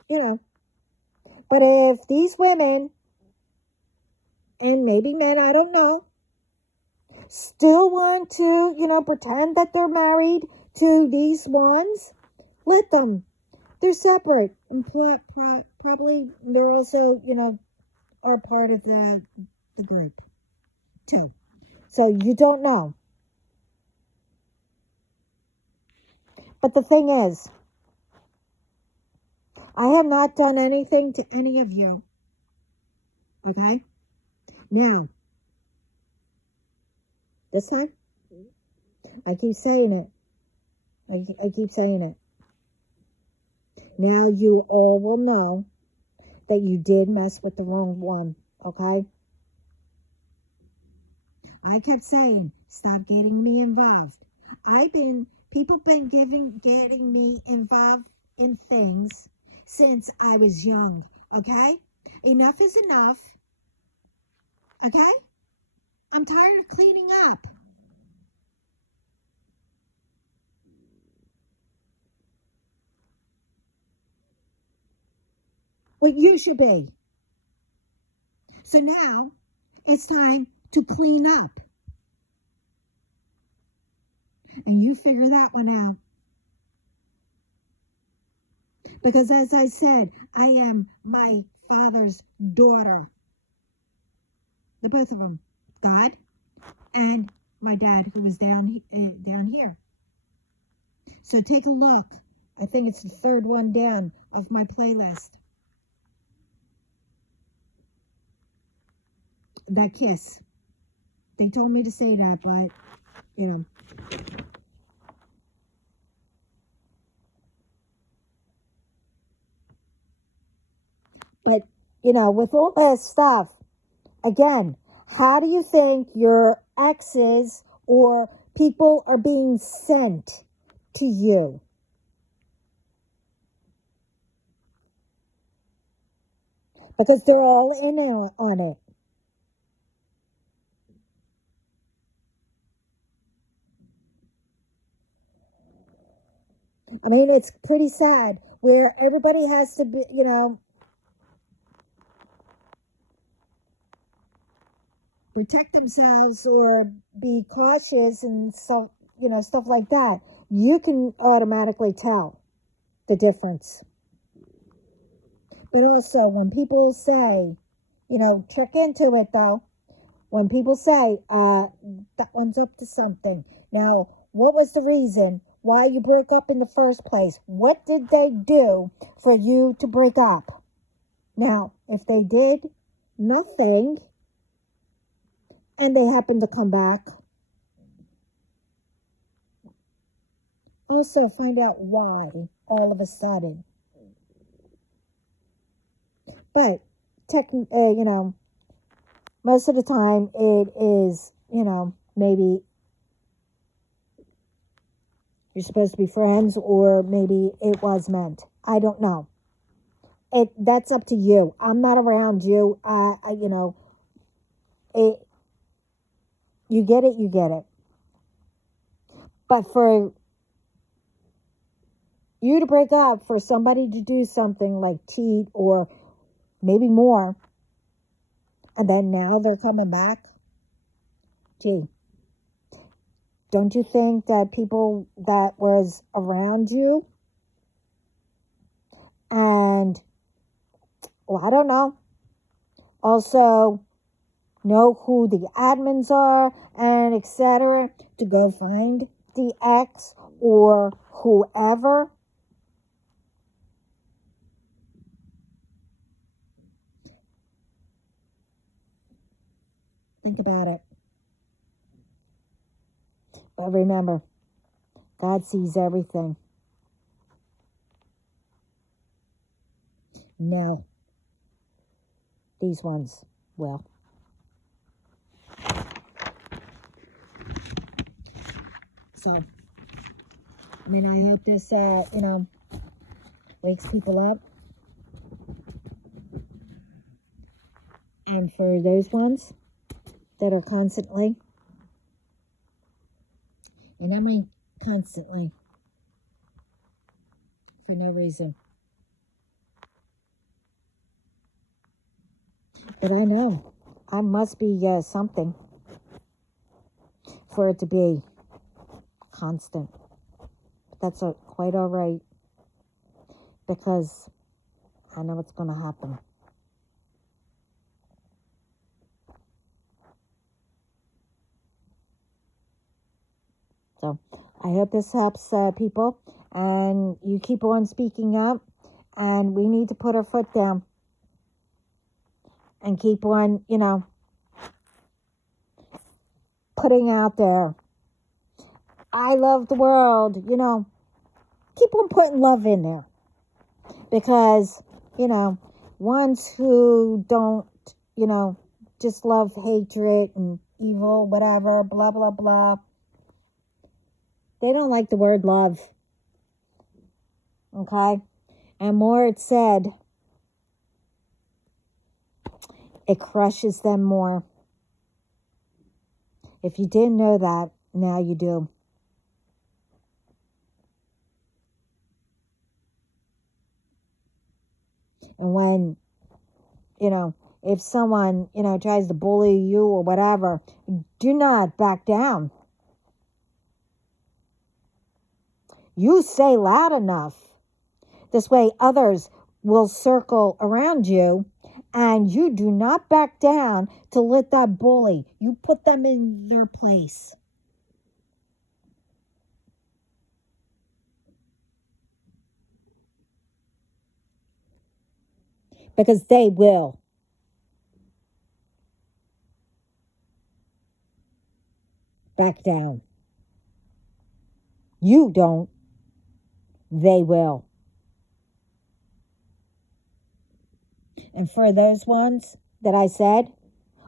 but if these women, and maybe men, I don't know, still want to, pretend that they're married to these ones, let them. They're separate. And probably they're also, are part of the group too. So you don't know. But the thing is, I have not done anything to any of you. Okay? Now, this time, I keep saying it. I keep saying it. Now you all will know that you did mess with the wrong one. Okay? I kept saying, stop getting me involved. People been getting me involved in things since I was young. Okay? Enough is enough. Okay? I'm tired of cleaning up. What you should be. So now it's time to clean up. And you figure that one out. Because as I said, I am my father's daughter. The both of them. God and my dad, who was down here. So take a look. I think it's the third one down of my playlist. That kiss. They told me to say that, but, But, with all that stuff, again, how do you think your exes or people are being sent to you? Because they're all in on it. I mean, it's pretty sad where everybody has to be, protect themselves or be cautious and stuff, stuff like that. You can automatically tell the difference. But also, when people say, check into it though. When people say, that one's up to something. Now, what was the reason why you broke up in the first place? What did they do for you to break up? Now, if they did nothing and they happen to come back, also find out why all of a sudden. But, most of the time it is, maybe you're supposed to be friends or maybe it was meant. I don't know. That's up to you. I'm not around you. You get it, you get it. But for you to break up, for somebody to do something like cheat or maybe more, and then now they're coming back, gee, don't you think that people that was around you and, well, I don't know, also know who the admins are and etc., to go find the ex or whoever? Think about it. But remember, God sees everything. No, these ones will. So, I mean, I hope this, wakes people up. And for those ones that are constantly, and I mean constantly, for no reason. But I know I must be something for it to be constant. But that's quite all right, because I know what's going to happen. So I hope this helps people, and you keep on speaking up, and we need to put our foot down and keep on, putting out there, I love the world, keep on putting love in there. Because, ones who don't, just love hatred and evil, whatever, blah, blah, blah, they don't like the word love. Okay? And more it's said, it crushes them more. If you didn't know that, now you do. And when, if someone, tries to bully you or whatever, do not back down. You say loud enough. This way others will circle around you, and you do not back down to let that bully. You put them in their place. Because they will. Back down. You don't. They will. And for those ones that I said,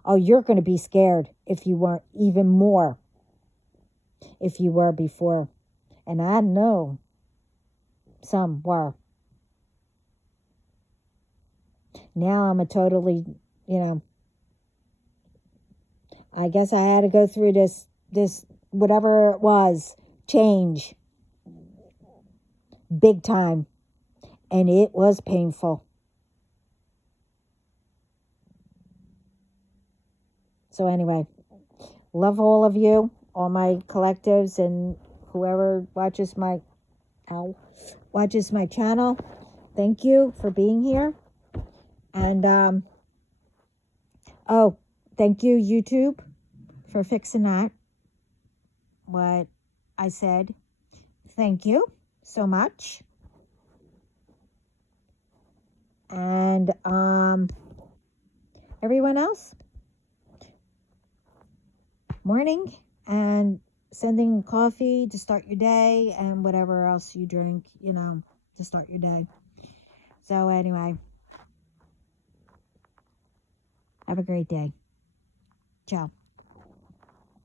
oh, you're going to be scared if you weren't, even more if you were before. And I know some were. Now I'm a totally, I guess I had to go through this whatever it was, change. Big time. And it was painful. So anyway, love all of you, all my collectives, and whoever watches my channel. Thank you for being here. And thank you, YouTube, for fixing that. What I said. Thank you so much. And everyone else, morning, and sending coffee to start your day, and whatever else you drink, to start your day. So anyway, have a great day. Ciao.